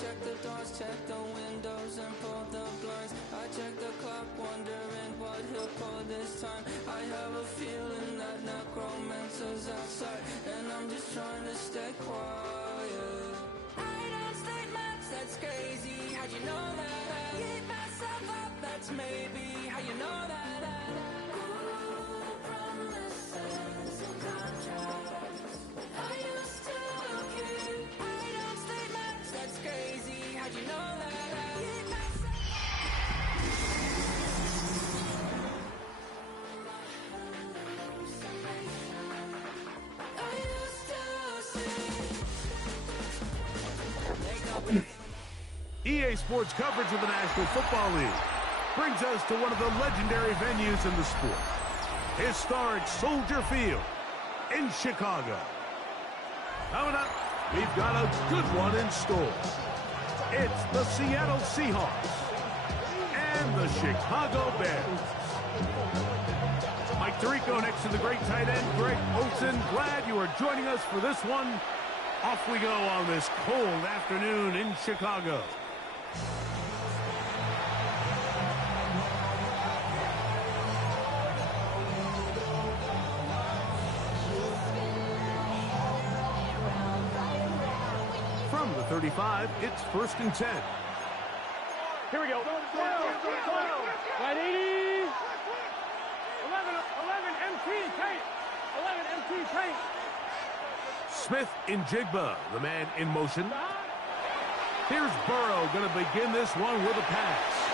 Check the doors, check the windows, and pull the blinds. I check the clock, wondering what he'll pull this time. I have a feeling that necromancer's outside, and I'm just trying to stay quiet. I don't state maps, that's crazy. How'd you know that? Keep myself up, that's maybe how you know that. Promises and contracts. I used to keep. I don't state maps, that's crazy. How'd you know that? EA Sports coverage of the National Football League brings us to one of the legendary venues in the sport, historic Soldier Field in Chicago. Coming up, we've got a good one in store. It's the Seattle Seahawks and the Chicago Bears. Mike Tirico next to the great tight end, Greg Olsen. Glad you are joining us for this one. Off we go on this cold afternoon in Chicago. From the 35, it's 1st and 10. Here we go. 180. 11 MT paint. 11 MT paint. Smith in Jigba, the man in motion. Here's Burrow going to begin this one with a pass.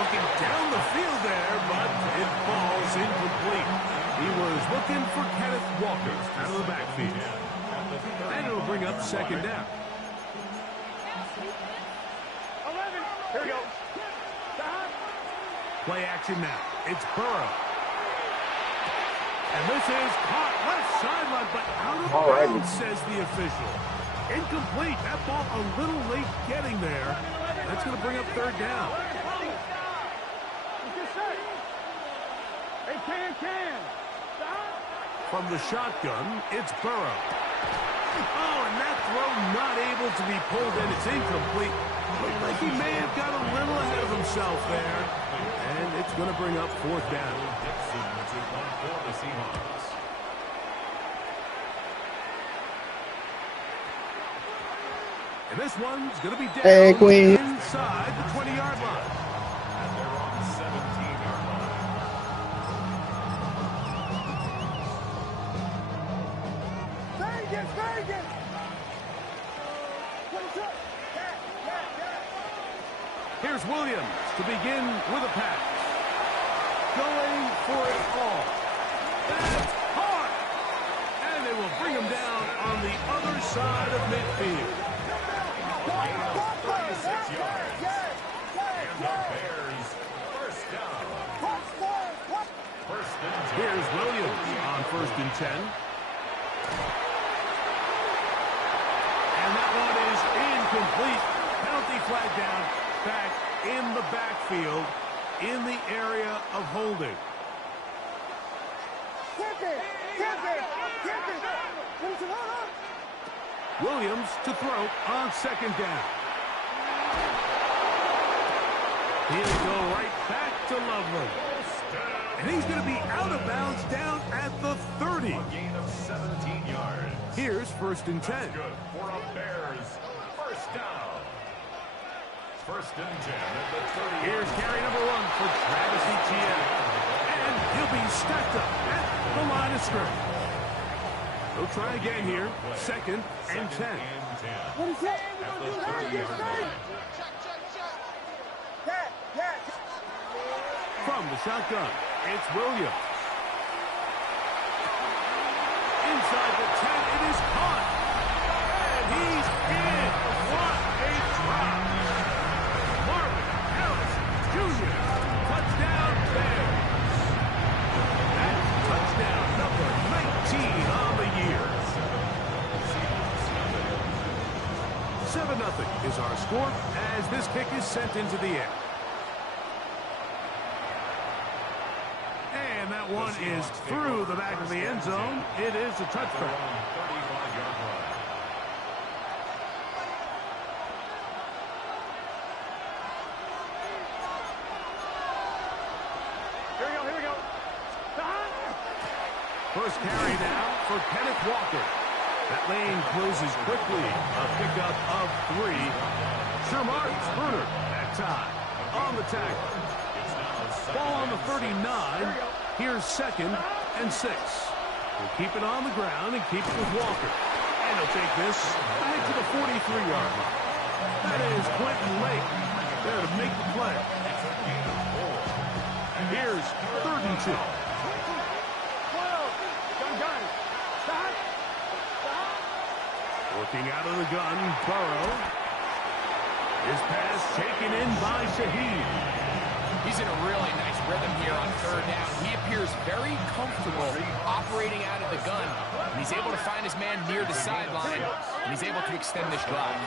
Looking down the field there, but it falls incomplete. He was looking for Kenneth Walker out of the backfield. And it'll bring up 2nd down. 11. Here we go. Play action now. It's Burrow. And this is caught left sideline, but out of bounds, says the official. Incomplete. That ball a little late getting there. That's going to bring up 3rd down. From the shotgun, it's Burrow. Oh, and that throw not able to be pulled in. It's incomplete. Looked like he may have got a little ahead of himself there. And it's going to bring up 4th down. And this one's going to be down inside the 20-yard line. And they're on the 17-yard line. Vegas! Here's Williams to begin with a pass. Going for it all. That's hard. And they will bring him down on the other side of midfield. 36 yards. And the Bears first down. Here's Williams on 1st and 10. And that one is incomplete. Penalty flag down. Back in the backfield in the area of holding. Williams to throw on 2nd down. He'll go right back to Loveland. And he's going to be out of bounds down at the 30. A gain of 17 yards. Here's 1st and 10. That's good for a Bears. First down. 1st and 10 at the 30. Here's carry number 1 for Travis Etienne. And he'll be stacked up at the line of scrimmage. They'll try again here. 2nd and 10. What is that? At the 30-yard line. From the shotgun, it's Williams. Inside the 10, it is caught. And he's in. What a drop. 7-0 is our score as this kick is sent into the air. And that one is through the back of the end zone. It is a touchback. Here we go. First carry now for Kenneth Walker. That lane closes quickly. A pickup of 3. Shermark Spurner that time on the tackle. Ball on the 39. Here's 2nd and 6. We'll keep it on the ground and keep it with Walker. And he'll take this back to the 43-yard line. That is Quentin Lake there to make the play. Here's 3rd and 2. Working out of the gun, Burrow. His pass taken in by Shaheed. He's in a really nice rhythm here on 3rd down. He appears very comfortable operating out of the gun. And he's able to find his man near the sideline. And he's able to extend this drive.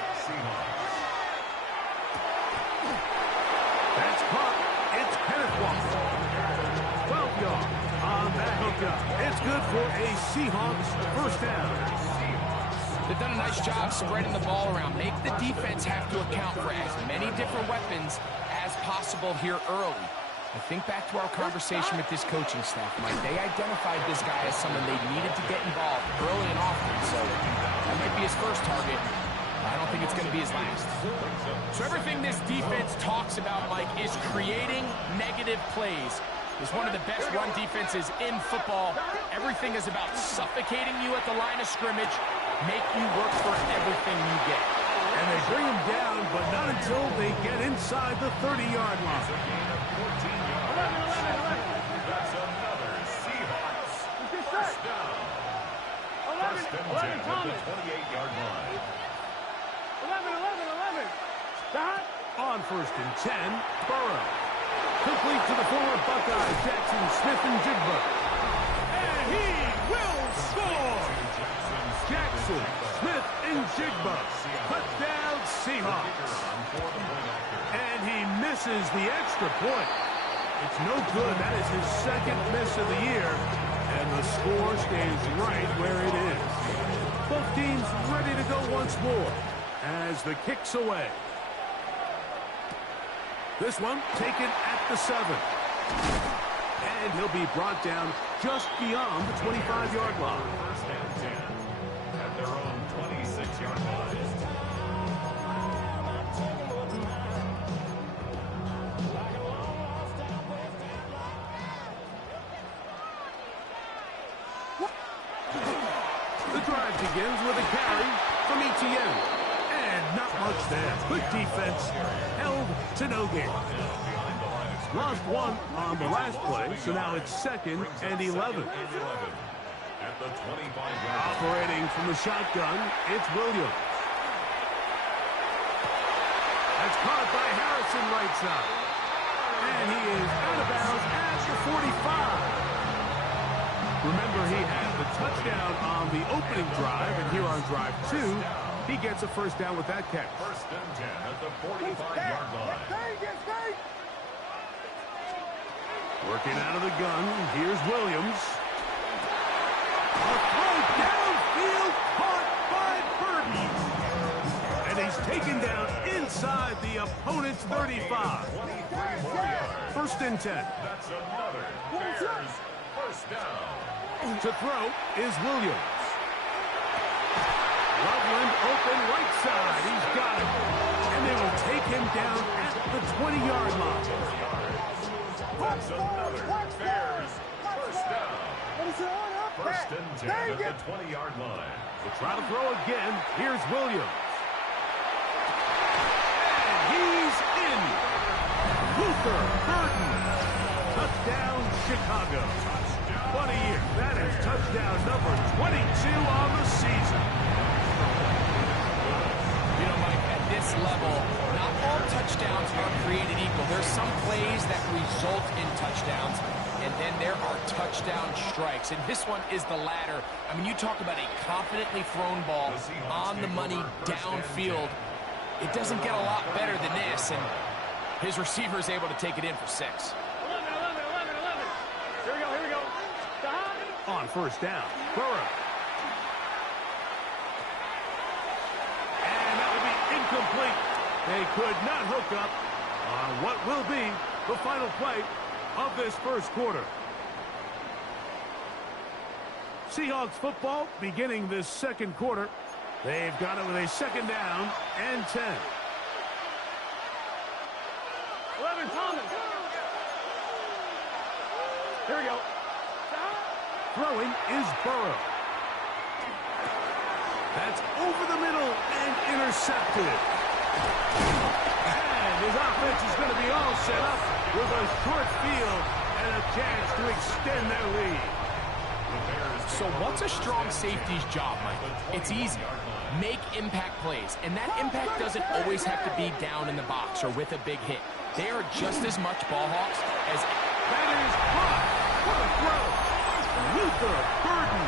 That's caught. It's Kenneth Walker. 12 yards on that hookup. It's good for a Seahawks first down. They've done a nice job spreading the ball around. Make the defense have to account for as many different weapons as possible here early. I think back to our conversation with this coaching staff, Mike. They identified this guy as someone they needed to get involved early and often. So that might be his first target. I don't think it's going to be his last. So everything this defense talks about, Mike, is creating negative plays. It's one of the best run defenses in football. Everything is about suffocating you at the line of scrimmage, make you work for everything you get. And they bring him down, but not until they get inside the 30-yard line. That's another Seahawks first down. First and 10 at the 28-yard line. 11. On 1st and 10, Burrow. Complete to the former Buckeye, Jackson Smith-Njigba. And he will score! Jackson Smith-Njigba. Touchdown Seahawks. And he misses the extra point. It's no good. That is his 2nd miss of the year. And the score stays right where it is. Both teams ready to go once more as the kick's away. This one taken at the 7. And he'll be brought down just beyond the 25-yard line. First and 10 at their own 26-yard line. The drive begins with a carry from Etienne. And not much there. Good defense. Held to no gain. Lost 1 on the last play, so now it's 2nd and 11. At the 25-yard Operating from the shotgun, it's Williams. That's caught by Harrison right side. And he is out of bounds at the 45. Remember, he had the touchdown on the opening drive, and here on drive 2, he gets a first down with that catch. First and 10 at the 45-yard line. Working out of the gun, here's Williams. A throw downfield caught by Burton. And he's taken down inside the opponent's 35. 23 more yards. First and 10. That's another Bears first down. To throw is Williams. Loveland open right side. He's got it. And they will take him down at the 20-yard line. That's another Bears first down. First and 10 at the 20-yard line. We'll try to throw again. Here's Williams. And he's in. Luther Burton. Touchdown, Chicago. What a year. That is touchdown number 22 on the season. You know, Mike, at this level, not all touchdowns are created equal. There's some plays that result in touchdowns, and then there are touchdown strikes. And this one is the latter. I mean, you talk about a confidently thrown ball on the money downfield. It doesn't get a lot better than this, and his receiver is able to take it in for 6. 11. Here we go. On first down, Burrow. And that will be incomplete. They could not hook up on what will be the final play of this first quarter. Seahawks football beginning this second quarter. They've got it with a second down and 10. 11, Thomas. Here we go. Throwing is Burrow. That's over the middle and intercepted. And his offense is going to be all set up with a short field and a chance to extend their lead. So what's a strong safety's job, Mike? It's easy. Make impact plays. And that impact doesn't always have to be down in the box or with a big hit. They are just as much ball hawks as... That is caught. What a throw. Luther Burden.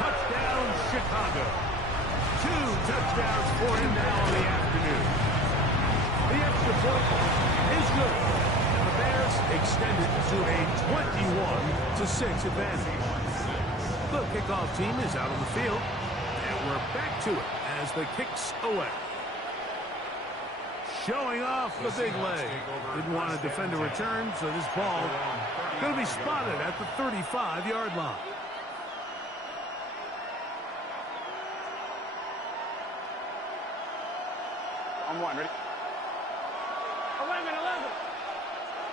Touchdown, Chicago. 2 touchdowns for him now on the afternoon. The extra point is good. And the Bears extend it to a 21-6 advantage. The kickoff team is out on the field, and we're back to it as the kick's away. Showing off the big leg. Didn't want to defend a return, so this ball going to be spotted at the 35-yard line. I'm one, ready? 11.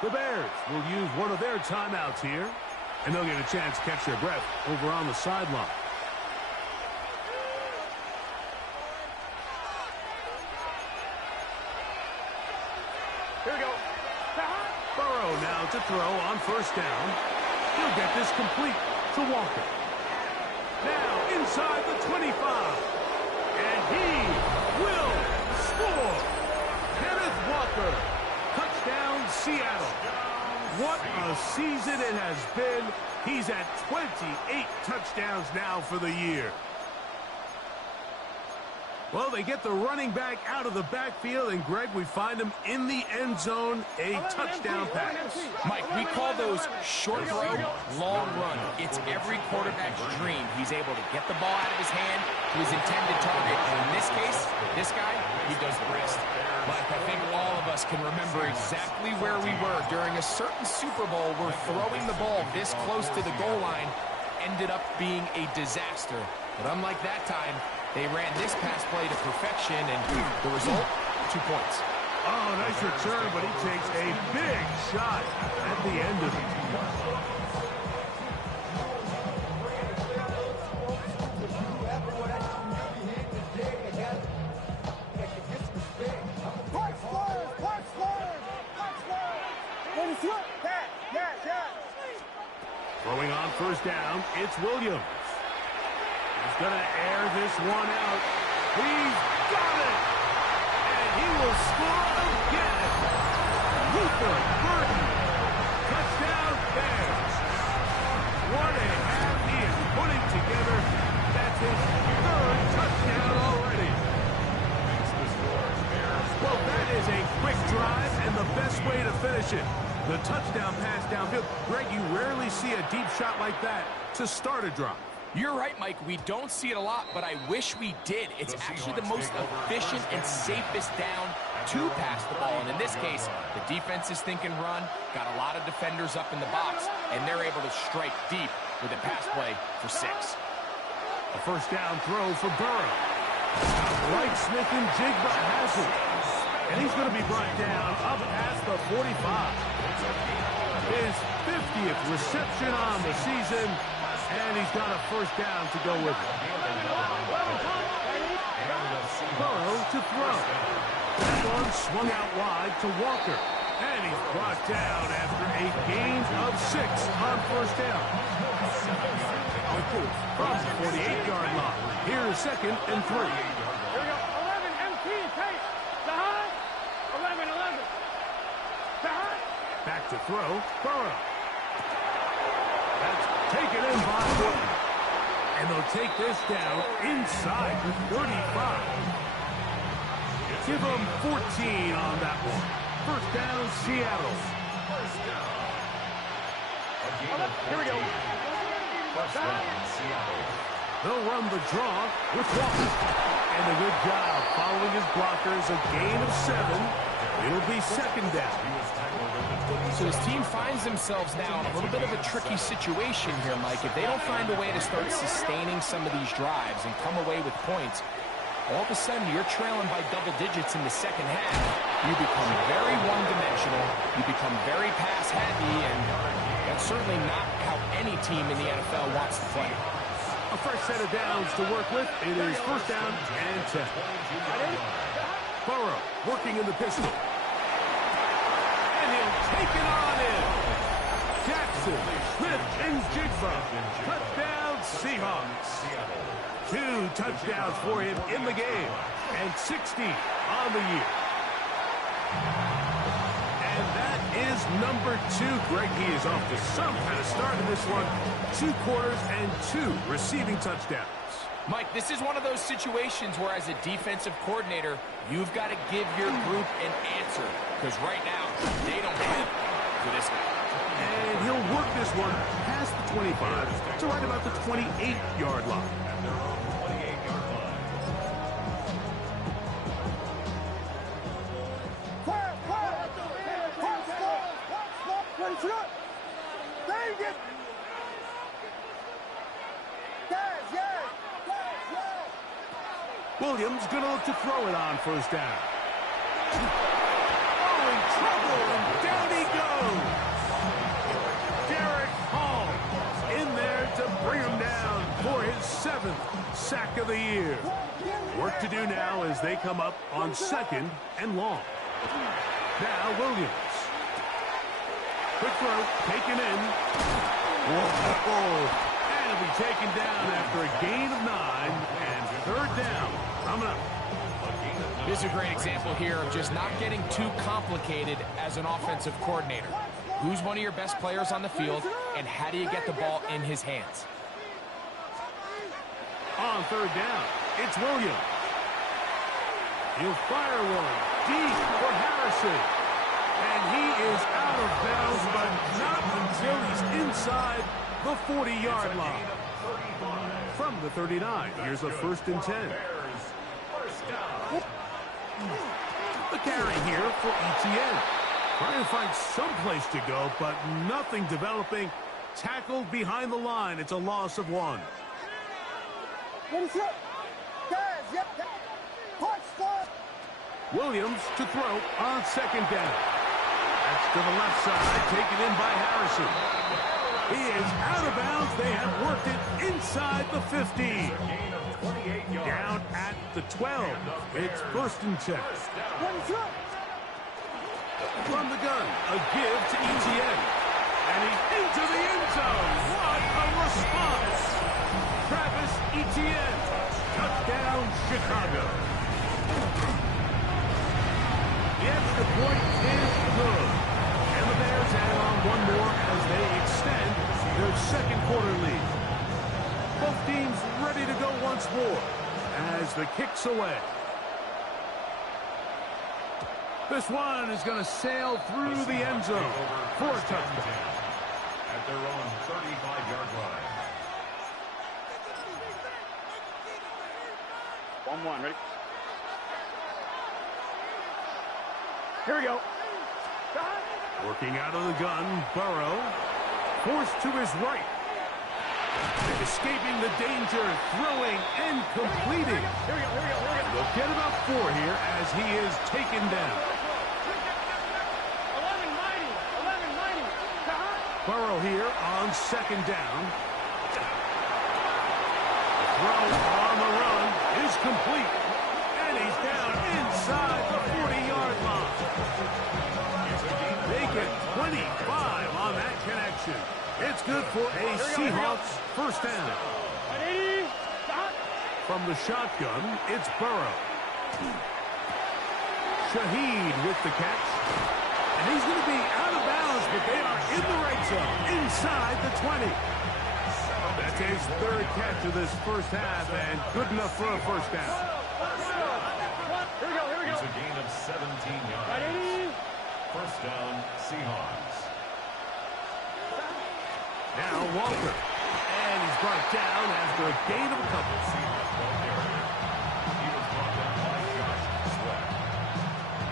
The Bears will use one of their timeouts here, and they'll get a chance to catch their breath over on the sideline. Here we go. Burrow now to throw on first down. He'll get this complete to Walker. Now inside the 25. And he will score. Kenneth Walker. Touchdown, Seattle. What a season it has been. He's at 28 touchdowns now for the year. Well, they get the running back out of the backfield, and Greg, we find him in the end zone, a touchdown pass. Mike, we call those short throw, long run. It's every quarterback's dream. He's able to get the ball out of his hand to his intended target. And in this case, this guy, he does the rest. But I think all of us can remember exactly where we were during a certain Super Bowl where throwing the ball this close to the goal line ended up being a disaster. But unlike that time, they ran this pass play to perfection, and the result, 2 points. Oh, nice return, but he takes a big shot at the end of it. Throwing on first down, it's Williams. He's going to air this one out. He's got it! And he will score again. Luther Burden. Touchdown, Bears. What a half he is putting together. That's his 3rd touchdown already. Well, that is a quick drive and the best way to finish it. The touchdown pass downfield. Greg, you rarely see a deep shot like that to start a drive. You're right, Mike. We don't see it a lot, but I wish we did. It's actually the most efficient and safest down to pass the ball. And in this case, the defense is thinking run, got a lot of defenders up in the box, and they're able to strike deep with a pass play for 6. A first down throw for Burrow. Right, Smith and Jigba has it. And he's going to be brought down up past the 45. His 50th reception on the season, and he's got a first down to go with it. Burrow to throw. That one swung out wide to Walker. And he's brought down after a gain of 6 on first down. From the 48-yard line. Here's 2nd and 3. Here we go. 11, MT, take. Behind. 11. Behind. Back to throw. Burrow. That's taken in by Horton. And they'll take this down inside the 35. Give them 14 on that one. First down, Seattle. Here we go. First down, Seattle. They'll run the draw with Walker. And a good job following his blockers. A gain of 7. It'll be second down. So his team finds themselves now in a little bit of a tricky situation here, Mike. If they don't find a way to start sustaining some of these drives and come away with points, all of a sudden you're trailing by double digits in the second half. You become very one-dimensional. You become very pass-heavy, and that's certainly not how any team in the NFL wants to play. A fresh set of downs to work with. It is first down and 10. Burrow working in the pistol. And he'll take it on in. Jackson, Smith, and Jigba. Touchdown, Seahawks. 2 touchdowns for him in the game. And 60 on the year. And that is number 2. Greg, he is off to some kind of start in this one. 2 quarters and 2 receiving touchdowns. Mike, this is one of those situations where as a defensive coordinator, you've got to give your group an answer. Because right now, they don't have it for this guy. And he'll work this one past the 25 to right about the 28-yard line. Williams going to look to throw it on first down. Oh, in trouble, and down he goes. Derek Hall in there to bring him down for his 7th sack of the year. Work to do now as they come up on 2nd and long. Now Williams. Quick throw, taken in. Whoa. And it'll be taken down after a gain of 9 and 3rd down. Coming up. This is a great example here of just not getting too complicated as an offensive coordinator. Who's one of your best players on the field, and how do you get the ball in his hands? On 3rd down, it's Williams. He'll fire one deep for Harrison. And he is out of bounds, but not until he's inside the 40-yard line. From the 39, here's a 1st and 10. The carry here for ETN. Trying to find some place to go, but nothing developing. Tackled behind the line. It's a loss of 1. Williams to throw on 2nd down. That's to the left side, taken in by Harrison. He is out of bounds. They have worked it inside the 15. Down at the 12. It's 1st and 10. From the gun, a give to ETN. And he's into the end zone. What a response. Travis Etienne. Touchdown, Chicago. The extra point is good. And the Bears add on one more as they extend their 2nd quarter lead. Both teams ready to go once more as the kick's away. This one is going to sail through the end zone for a touchdown. At their own 35-yard line. 1-1, ready? Here we go. Working out of the gun, Burrow. Forced to his right. Escaping the danger, throwing and completing. Here we go. They'll get about 4 here as he is taken down. 11-90. Burrow here on 2nd down. The throw on the run is complete. And he's down inside the 40-yard line. They get 25 on that connection. It's good for a Seahawks 1st down. From the shotgun, it's Burrow. Shaheed with the catch. And he's going to be out of bounds, but they are in the right zone, inside the 20. That's his 3rd catch of this 1st half, and good enough for a 1st down. Here we go. after a gain of a couple. He was brought down by Josh Sweat.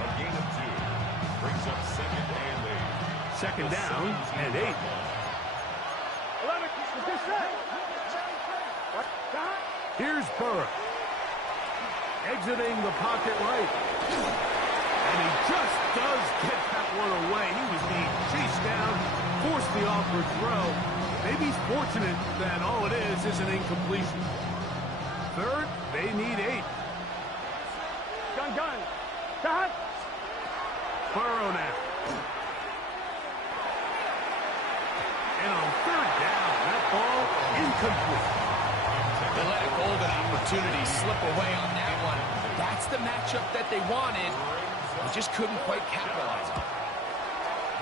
A gain of 2 brings up 2nd and 8. Second down and 8. 11, is this set? What? Stop. Here's Burrow. Exiting the pocket right. And he just does get that one away. He was being chased down, forced the awkward throw. Maybe he's fortunate that all it is an incompletion. Third, they need 8. Gun. Stop. Burrow now. And on third down, that ball incomplete. They let a golden opportunity slip away on that one. That's the matchup that they wanted. They just couldn't quite capitalize on it.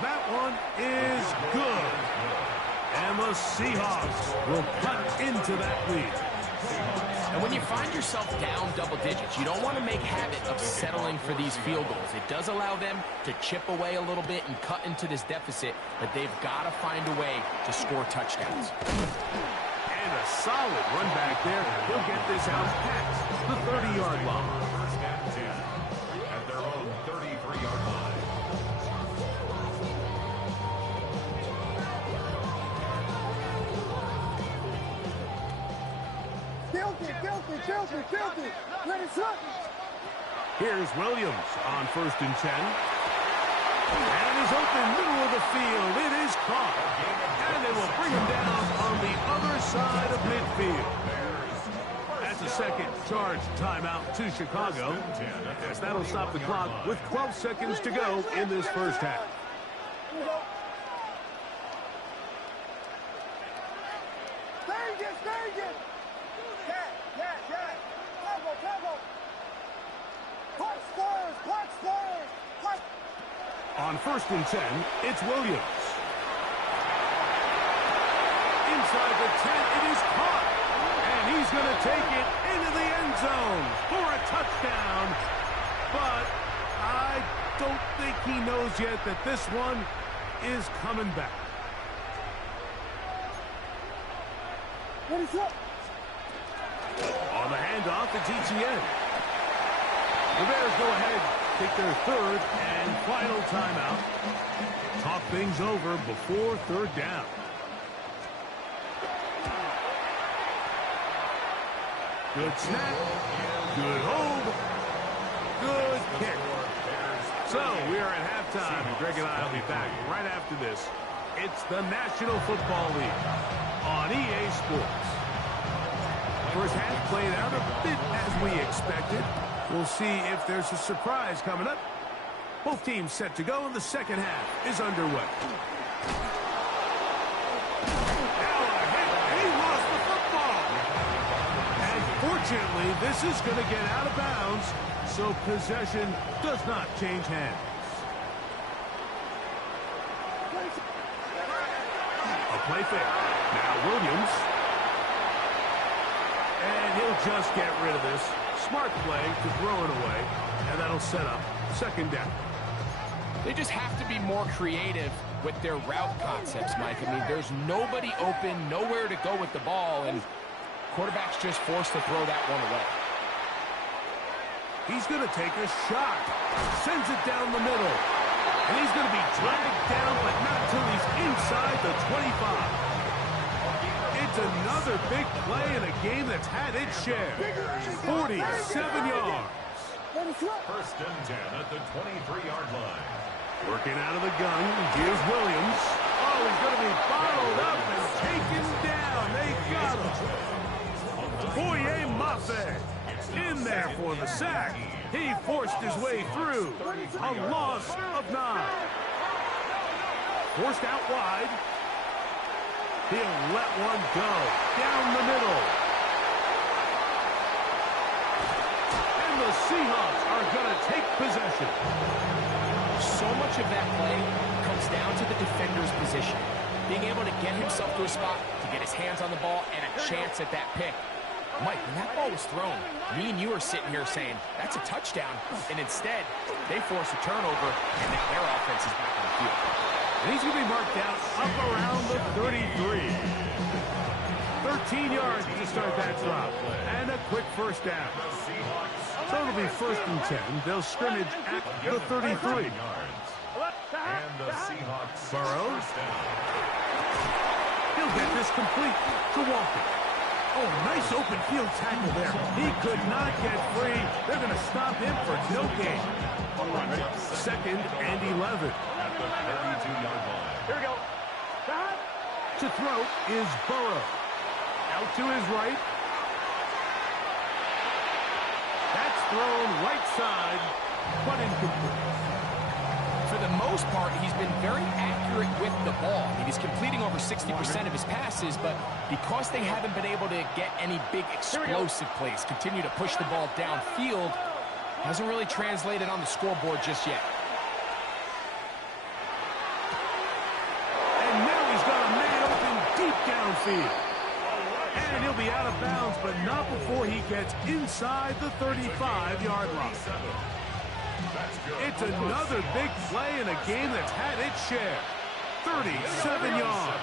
That one is good. And the Seahawks will cut into that lead. And when you find yourself down double digits, you don't want to make habit of settling for these field goals. It does allow them to chip away a little bit and cut into this deficit, but they've got to find a way to score touchdowns. And a solid run back there. He'll get this out past the 30-yard line. First and 10 at their own 33-yard line. Filthy. Let it slip. Here's Williams on 1st and 10. And he's open middle of the field. It is caught. And they will bring him down on the other side of midfield. That's a second charge timeout to Chicago, as that'll stop the clock with 12 seconds to go in this first half. On 1st and 10, it's Williams. Inside the 10, it is caught. And he's going to take it into the end zone for a touchdown. But I don't think he knows yet that this one is coming back. On the handoff, it's ETN. The Bears go ahead, take their 3rd and final timeout. Talk things over before 3rd down. Good snap, good hold, good kick. So we are at halftime. Greg and I will be back right after this. It's the National Football League on EA Sports. First half played out a bit as we expected. We'll see if there's a surprise coming up. Both teams set to go, and the second half is underway. Now a hit, and he lost the football. And fortunately, this is going to get out of bounds, so possession does not change hands. A play fake. Now Williams. And he'll just get rid of this. Smart play to throw it away, and that'll set up 2nd down. They just have to be more creative with their route concepts, Mike. I mean, there's nobody open, nowhere to go with the ball, and quarterback's just forced to throw that one away. He's going to take a shot. Sends it down the middle. And he's going to be dragged down, but not until he's inside the 25. It's another big play in a game that's had its share. 47 yards. First and 10 at the 23-yard line. Working out of the gun. Here's Williams. Oh, he's going to be bottled up and taken down. They got him. Boye Mafe in there for the sack. He forced his way through. A loss of 9. Forced out wide. He'll let one go. Down the middle. And the Seahawks are going to take possession. So much of that play comes down to the defender's position. Being able to get himself to a spot, to get his hands on the ball, and a chance at that pick. Mike, when that ball was thrown, me and you are sitting here saying, that's a touchdown. And instead, they force a turnover, and now their offense is back on the field. And he's going to be marked out up around the 33. 13 yards to start that drop. And a quick first down. So it'll be 1st and 10. They'll scrimmage at the 33. And the Seahawks Burrow. He'll get this complete to Walker. Oh, nice open field tackle there. He could not get free. They're going to stop him for no gain. 2nd and 11. at the 32-yard line. Here we go. To throw is Burrow. Out to his right. That's thrown right side, but incomplete. For the most part, he's been very accurate with the ball. I mean, he's completing over 60% of his passes, but because they haven't been able to get any big explosive plays, continue to push the ball downfield, hasn't really translated on the scoreboard just yet. And now he's got a man open deep downfield. And he'll be out of bounds, but not before he gets inside the 35-yard line. It's another big play in a game that's had its share. 37 yards.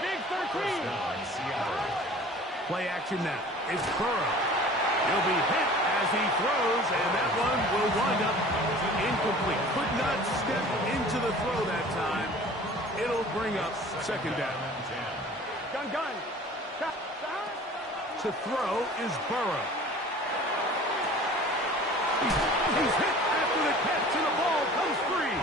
Big 13. Play action now. It's Burrow. He'll be hit as he throws, and that one will wind up incomplete. Could not step into the throw that time. It'll bring up 2nd down. Gun. To throw is Burrow. He's hit after the catch, and the ball comes free.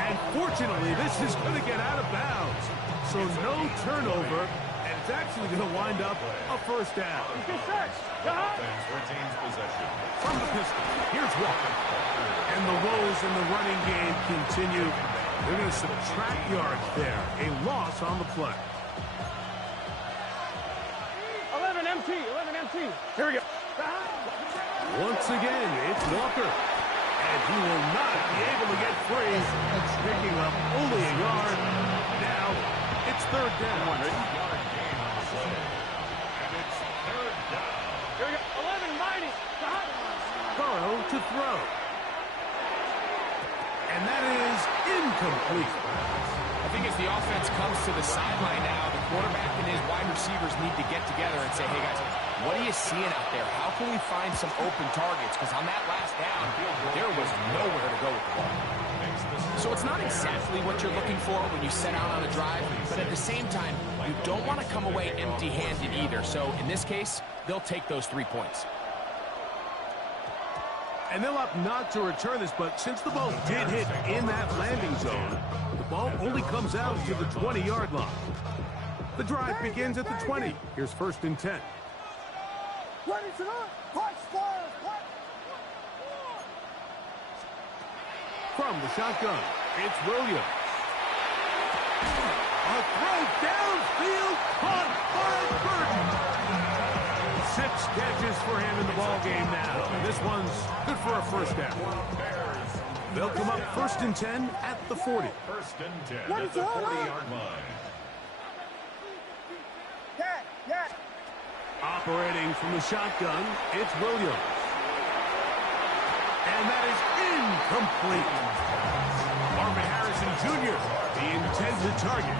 And fortunately, this is going to get out of bounds. So no turnover, and it's actually going to wind up a 1st down. Offense retains possession. From the pistol, here's Walker. And the woes in the running game continue. They're going to subtract yards there. A loss on the play. 11 MT. Here we go. Once again, it's Walker. And he will not be able to get free. Picking up only a yard. Now, it's 3rd down. Yard gain on the play. And it's 3rd down. Here we go. 11 mighty. Burrow to throw. And that is incomplete. I think as the offense comes to the sideline now, the quarterback and his wide receivers need to get together and say, hey, guys, what are you seeing out there? How can we find some open targets? Because on that last down, there was nowhere to go with the ball. So it's not exactly what you're looking for when you set out on a drive, but at the same time, you don't want to come away empty-handed either. So in this case, they'll take those 3 points. And they'll opt not to return this, but since the ball did hit in that landing zone, the ball only comes out to the 20-yard line. The drive begins at the 20. Here's 1st and 10. From the shotgun, it's Williams. A throw downfield caught by Burton. 6 catches for him in the ball game now. And this one's good for a 1st down. They'll come up 1st and 10 at the 40. 1st and 10 at the 40-yard line. Operating from the shotgun, it's Williams. And that is incomplete. Marvin Harrison Jr., the intended target.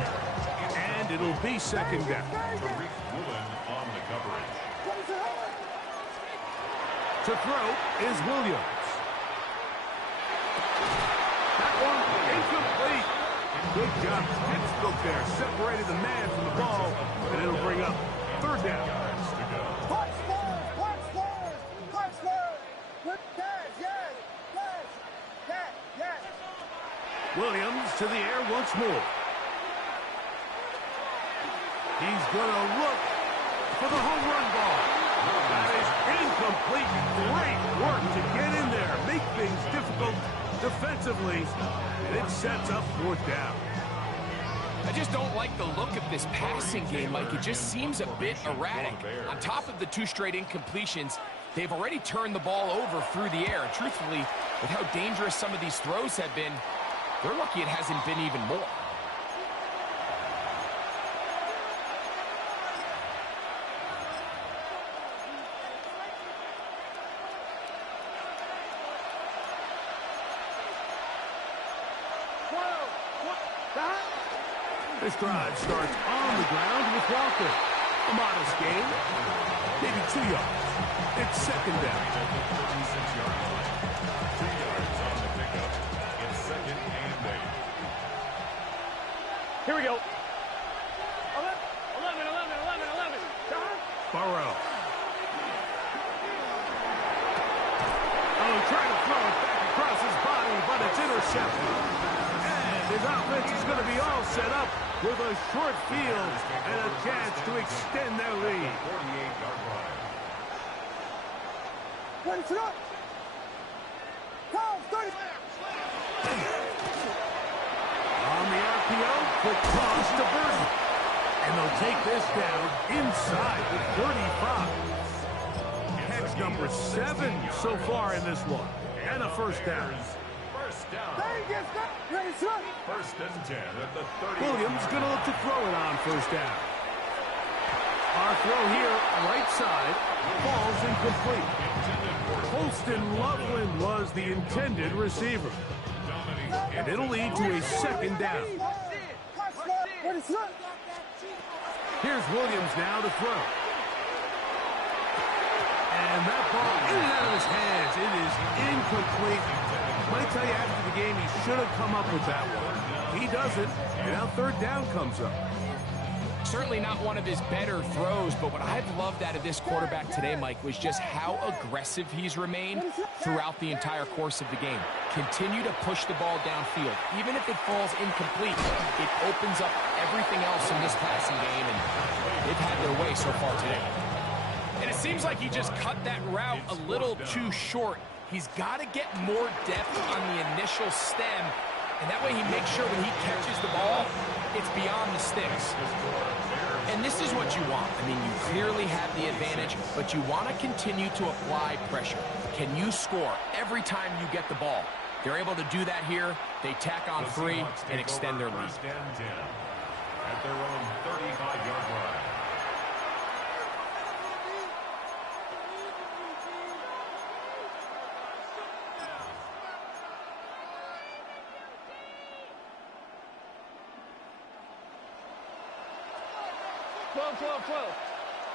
And it'll be 2nd down. Tariq Woolen on the coverage. To throw is Williams. That one incomplete. Good job. Pittsburgh there separated the man from the ball, and it'll bring up 3rd down. Williams to the air once more. He's going to look for the home run ball. That is incomplete. Great work to get in there, make things difficult defensively, and it sets up 4th down. I just don't like the look of this passing game. Like, it just seems a bit erratic. On top of the 2 straight incompletions, they've already turned the ball over through the air. And truthfully, with how dangerous some of these throws have been, they're lucky it hasn't been even more. This drive starts on the ground with Walker. A modest gain, maybe 2 yards. It's second down. 36-yard line. 2 yards on the pickup. It's second and 8. Here we go. 11. Burrow. Oh, trying to throw it back across his body, but it's intercepted. And his offense is going to be all set up with a short field and a chance to extend their lead. 48-yard line. On the RPO, quick toss to Burton. And they'll take this down inside the 35. Catch number 7 so far in this one. And a first down. First down. First and 10 at the 30. Williams going to look to throw it on first down. Our throw here, right side, falls incomplete. Holston Loveland was the intended receiver. And it'll lead to a second down. Here's Williams now to throw. And that ball in and out of his hands. It is incomplete. Let me tell you, after the game, he should have come up with that one. He doesn't, and now third down comes up. Certainly not one of his better throws, but what I've loved out of this quarterback today, Mike, was just how aggressive he's remained throughout the entire course of the game. Continue to push the ball downfield. Even if it falls incomplete, it opens up everything else in this passing game, and they've had their way so far today. And it seems like he just cut that route a little too short. He's got to get more depth on the initial stem, and that way he makes sure when he catches the ball, it's beyond the sticks. And this is what you want. I mean, you clearly have the advantage, but you want to continue to apply pressure. Can you score every time you get the ball? They're able to do that here. They tack on 3 and extend their lead. First and 10 at their own 35-yard line.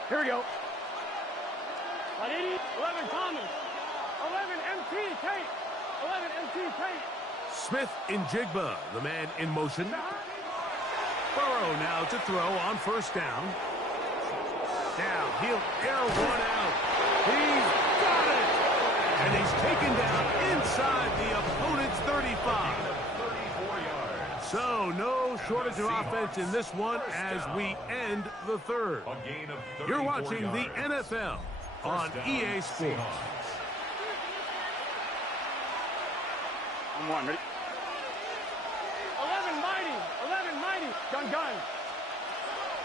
Here we go. 11 Thomas. 11 MT Tate. 11 MT Tate. Smith in Jigba, the man in motion. Burrow now to throw on first down. Now he'll air one out. He's got it! And he's taken down inside the opponent's 35. 34 yards. So no shortage of offense in this one as we end the third. A gain of 34 You're watching the yards. NFL on EA Sports. I'm one. Ready? 11 mighty. Gun.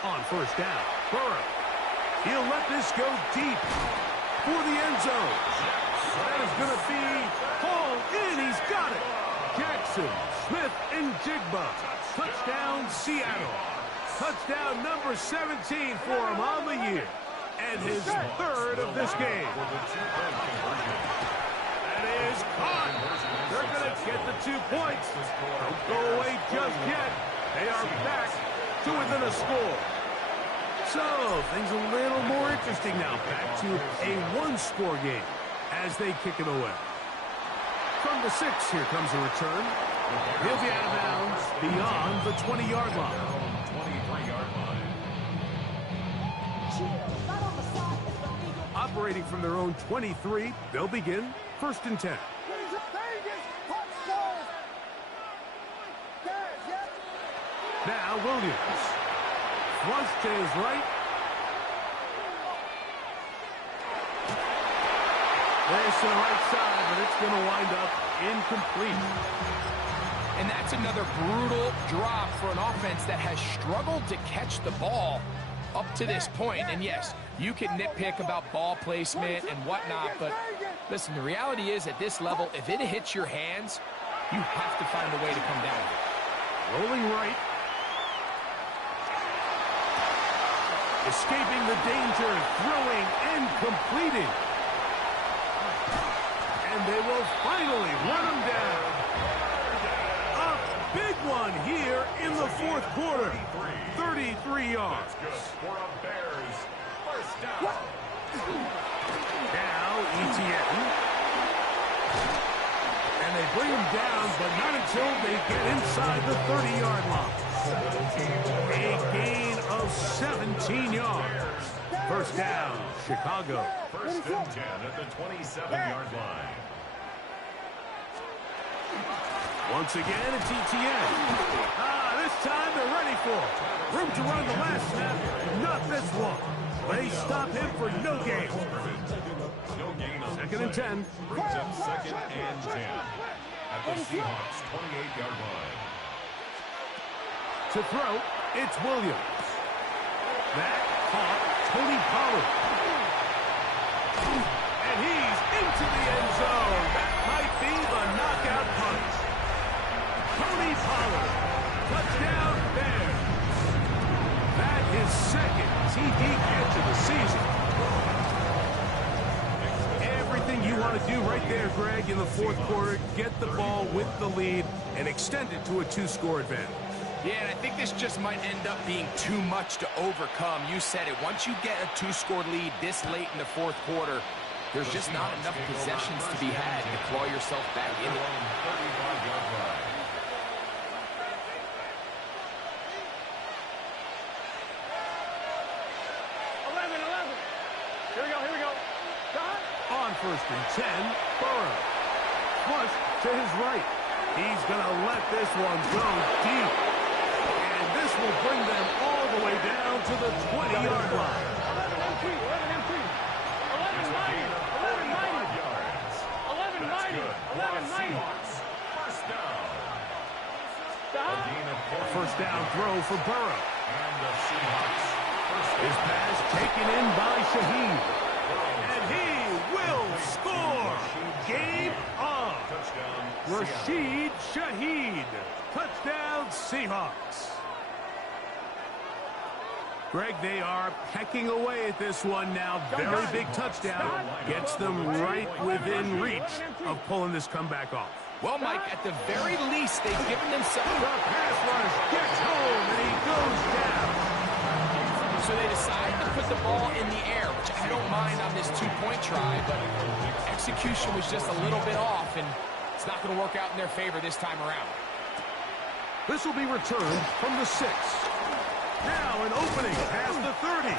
On first down, Burrow. He'll let this go deep for the end zone. That is going to be hauled in. He's got it. Jackson, Smith, and Jigba. Touchdown, Seattle. Touchdown number 17 for him on the year. And his third of this game. That is caught. They're going to get the 2 points. Don't go away just yet. They are back to within a score. So, things a little more interesting now. Back to a one-score game as they kick it away. From the 6, here comes a return. He'll be out of bounds beyond the 20-yard line. 23-yard line. Operating from their own 23, they'll begin first and 10. Now Williams. Flush to his right. This to the right side, but it's going to wind up incomplete. And that's another brutal drop for an offense that has struggled to catch the ball up to this point. And yes, you can nitpick about ball placement and whatnot, but listen, the reality is at this level, if it hits your hands, you have to find a way to come down. Rolling right. Escaping the danger, throwing and completing. And they will finally run him down. A big one here in the fourth quarter. 33 yards. That's good for a Bears first down. Now ETN. And they bring him down, but not until they get inside the 30-yard line. A gain of 17 yards. First down, Chicago. First and 10 at the 27-yard line. Once again, it's ETN. This time they're ready for it. Room to run the last snap, not this one. They stop him for no gain. No gain on Second and 10. Brings up second and 10 at the Seahawks 28-yard line. To throw, it's Williams. That caught Tony Pollard. And he's into the end zone. That might be the knockout punch. Tony Pollard. Touchdown Bears. That is second TD catch of the season. Everything you want to do right there, Greg, in the fourth quarter, get the ball with the lead and extend it to a two-score advantage. Yeah, and I think this just might end up being too much to overcome. You said it. Once you get a two-score lead this late in the fourth quarter, there's just not enough possessions to be had to claw yourself back in it. 35-yard line. Here we go. On first and 10, Burrow. Flush to his right. He's going to let this one go deep. And this will bring them all the way down to the 20-yard line. 11 MT. 11 MT. 11 mighty. 11 mighty. 11 mighty. 11 mighty. First down. Stop. First down throw for Burrow. And the Seahawks. His pass taken in by Shaheed. And he will score. Game on. Touchdown. Rashid Shaheed. Touchdown Seahawks. Greg, they are pecking away at this one now. Very big touchdown. Gets them right within reach of pulling this comeback off. Well, Mike, at the very least, they've given themselves... The pass rush gets home, and he goes down. So they decided to put the ball in the air, which I don't mind on this two-point try, but execution was just a little bit off, and it's not going to work out in their favor this time around. This will be returned from the 6. Now an opening past the 30.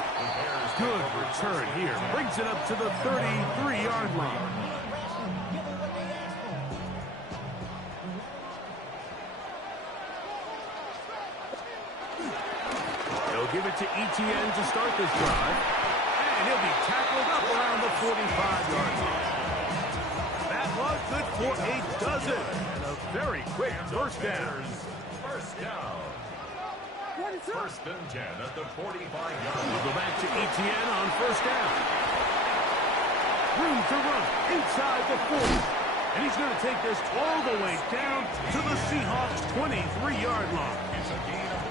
Good return here. Brings it up to the 33-yard line. They'll give it to ETN to start this drive. And he'll be tackled up around the 45-yard line. That was good for a dozen. And a very quick first down. First down. First and 10 at the 45-yard line. We'll go back to ETN on first down. Room to run inside the 40. And he's going to take this all the way down to the Seahawks' 23-yard line. It's a gain of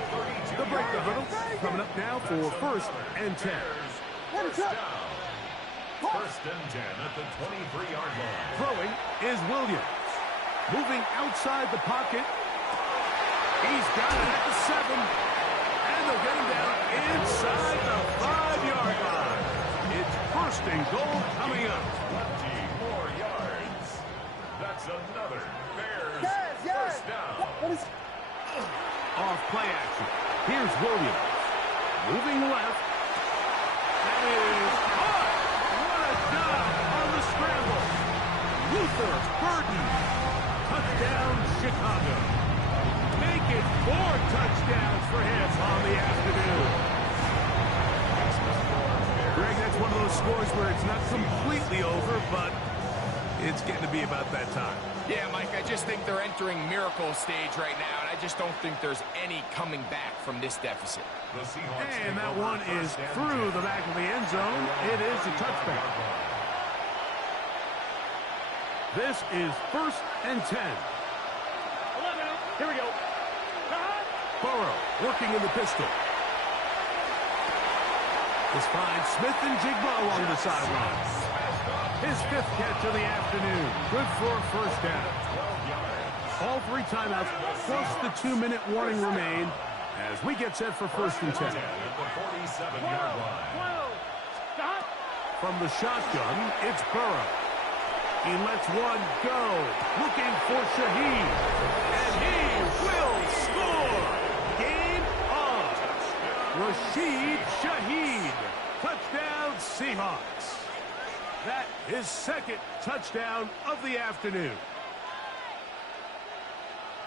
32 The break the huddle coming up now for first and 10. First down. First and 10 at the 23-yard line. Throwing is Williams. Moving outside the pocket. He's got it at the 7. And they'll get him down inside the 5-yard line. It's first and goal coming up. 20 more yards. That's another Bears first down. Off play action. Here's Williams. Moving left. That is caught. What a job on the scramble. Luther Burden. Touchdown, Chicago. Make it 4 touchdowns for him on the afternoon. Greg, that's one of those scores where it's not completely over, but it's getting to be about that time. Yeah, Mike, I just think they're entering miracle stage right now, and I just don't think there's any coming back from this deficit. The Seahawks And take that over one is first and through 10. the back of the end zone. It is a touchback. This is first and 10. 11. Here we go. Burrow working in the pistol. This finds Smith and Jigba along the sideline. His 5th catch of the afternoon. Good for a first down. 12 yards. All 3 timeouts plus the 2-minute warning remain as we get set for 1st and 10. From the shotgun, it's Burrow. He lets one go, looking for Shaheed, and he will score! Game on! Rashid Shaheed, touchdown Seahawks. That is 2nd touchdown of the afternoon.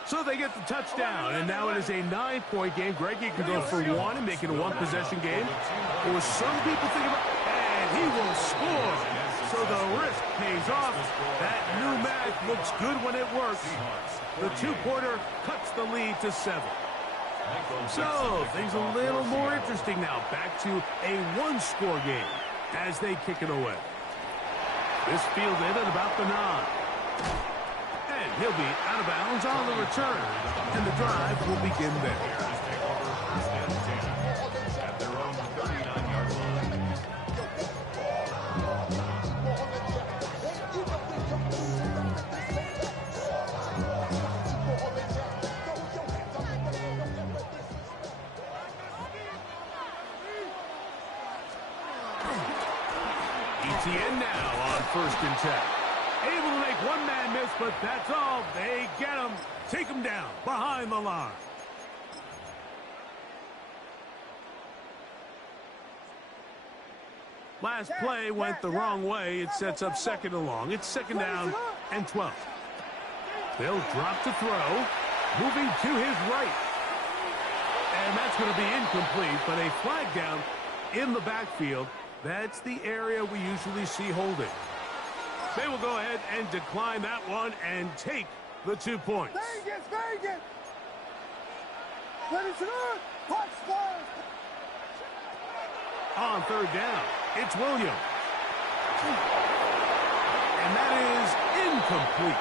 So they get the touchdown, and now it is a 9-point game. Greg, you can go for 1 and make it a 1-possession game. There was some people thinking about, and he will score. So the risk pays off. That new math looks good when it works. The 2-pointer cuts the lead to 7. So things a little more interesting now. Back to a 1-score game as they kick it away. This fielded at about the 9. And he'll be out of bounds on the return. And the drive will begin there. At their own 39-yard line. ETN now on 1st and 10. Able to make one man miss, but that's all. They get him. Take him down behind the line. Last play went the wrong way. It sets up 2nd and long. It's 2nd down and 12. They'll drop to throw. Moving to his right. And that's going to be incomplete, but a flag down in the backfield. That's the area we usually see holding. They will go ahead and decline that one and take the 2 points. Vegas! Let it run! Touchdown! On 3rd down, it's Williams. And that is incomplete.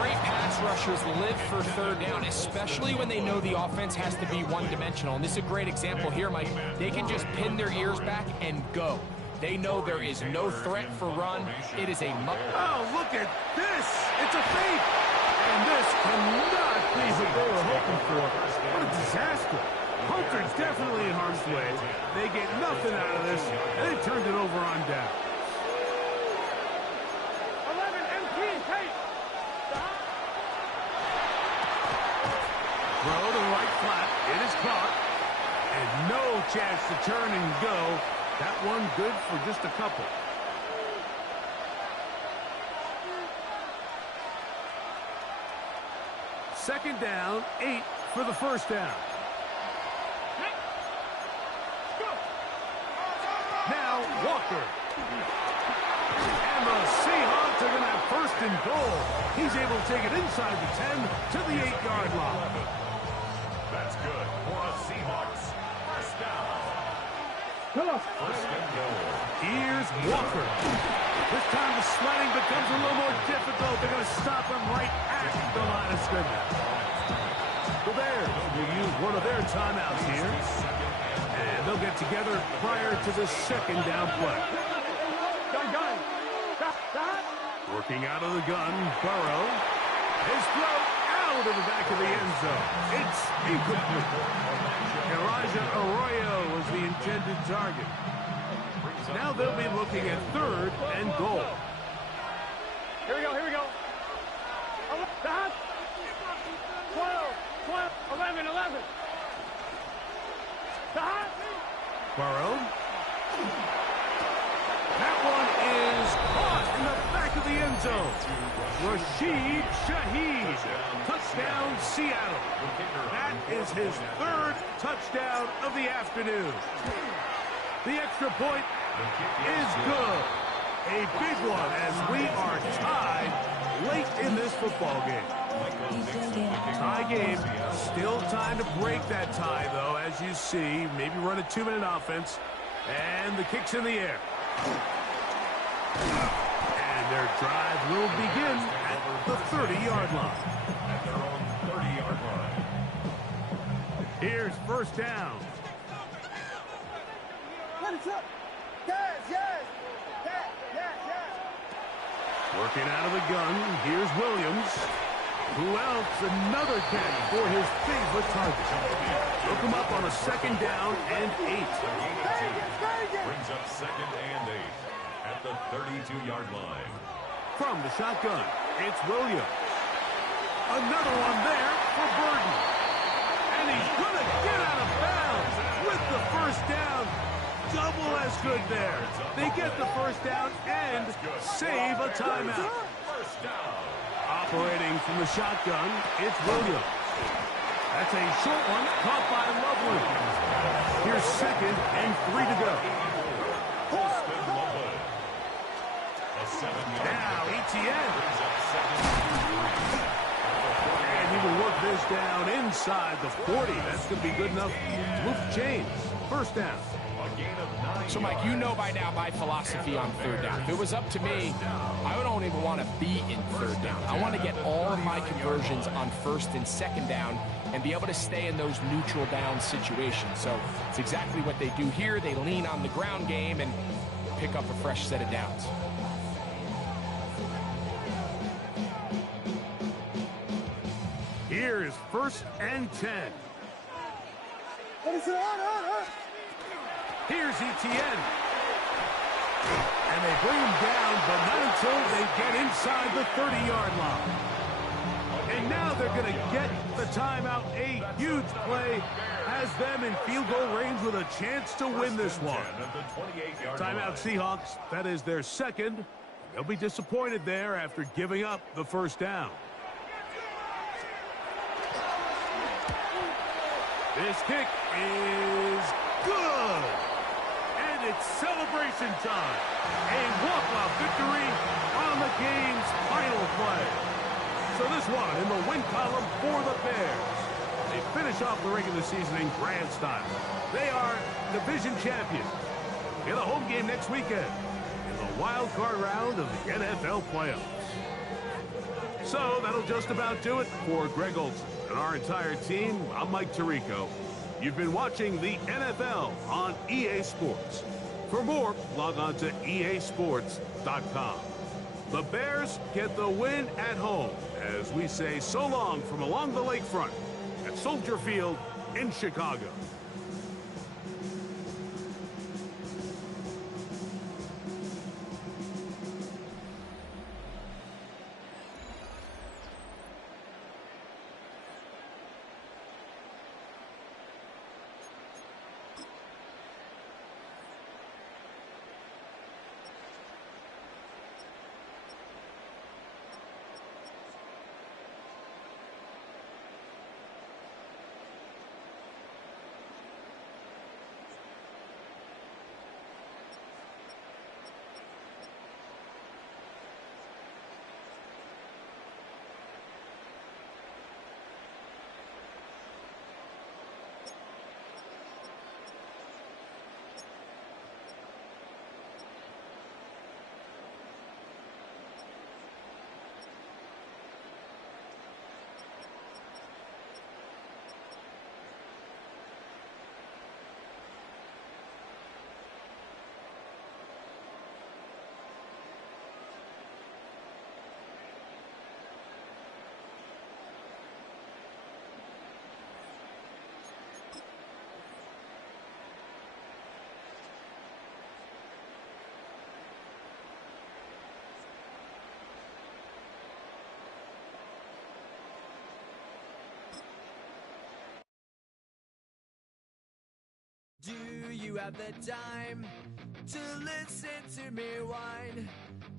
Great pass rushers live for 3rd down, especially when they know the offense has to be one-dimensional. And this is a great example here, Mike. They can just pin their ears back and go. They know there is no threat for run. It is a... Oh, look at this. It's a fake. And this cannot be what they were hoping for. What a disaster. Hunter's definitely in harm's way. They get nothing out of this, and they turned it over on down. 11 MP tape. Throw to the right flat. It is caught. And no chance to turn and go. That one good for just a couple. Second down, 8 for the 1st down. Now Walker. And the Seahawks are going to have 1st and goal. He's able to take it inside the 10 to the 8-yard line. That's good for the Seahawks. 1st down. 1st and goal. Here's Walker. This time the sledding becomes a little more difficult. They're going to stop him right at the line of scrimmage. The Bears will use one of their timeouts here. And they'll get together prior to the 2nd down play. Gun. Working out of the gun, Burrow. His throw out of the back of the end zone. It's incomplete. Elijah Arroyo was the intended target. Now they'll be looking at 3rd and goal. Here we go. 12, 11. Burrow. That one is caught in the back of the end zone. Rashid Shaheed. Touchdown, Seattle. That is his 3rd touchdown of the afternoon. The extra point is good. A big one as we are tied late in this football game. Tie game. Still time to break that tie, though, as you see. Maybe run a 2-minute offense. And the kick's in the air. And their drive will begin at the 30-yard line. At their own 30-yard line. Here's 1st down. Yes. Working out of the gun. Here's Williams. Who else? Another catch for his favorite target. Hook him up on a second down and 8. Brings up second and 8 at the 32-yard line. From the shotgun, it's Williams. Another one there for Burton. And he's going to get out of bounds with the first down. Double as good there. They get the first down and save a timeout. First down. Operating from the shotgun, it's Williams. That's a short one caught by Loveland. Here's second and 3 to go. Now Etienne. And he will work this down inside the 40. That's going to be good enough to move the chains. First down. So, Mike, you know by now my philosophy on third down. If it was up to me, I don't even want to be in third down. I want to get all of my conversions on first and second down and be able to stay in those neutral down situations. So it's exactly what they do here. They lean on the ground game and pick up a fresh set of downs. Here's first and 10. Here's Etienne. And they bring him down, but not until they get inside the 30-yard line. And now they're going to get the timeout. A huge play has them in field goal range with a chance to win this one. Timeout Seahawks. That is their second. They'll be disappointed there after giving up the first down. This kick is good. And it's celebration time. A walk-off victory on the game's final play. So this one in the win column for the Bears. They finish off the regular season in grand style. They are division champions. Get a home game next weekend in the wild card round of the NFL playoffs. So that'll just about do it for Greg Olson and our entire team. I'm Mike Tirico. You've been watching the NFL on EA Sports. For more, log on to easports.com. The Bears get the win at home as we say so long from along the lakefront at Soldier Field in Chicago. Do you have the time to listen to me whine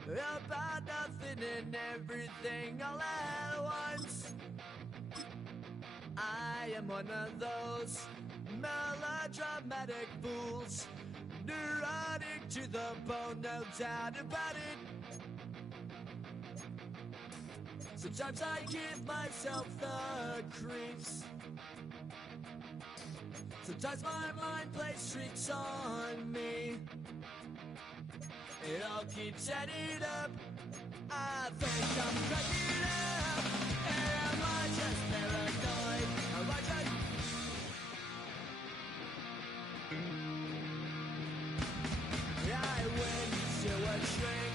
about nothing and everything all at once? I am one of those melodramatic fools, neurotic to the bone, no doubt about it. Sometimes I give myself the creeps. Sometimes my mind plays tricks on me. It all keeps adding up. I think I'm cracking up. Am I just paranoid? Am I just... I went to a train.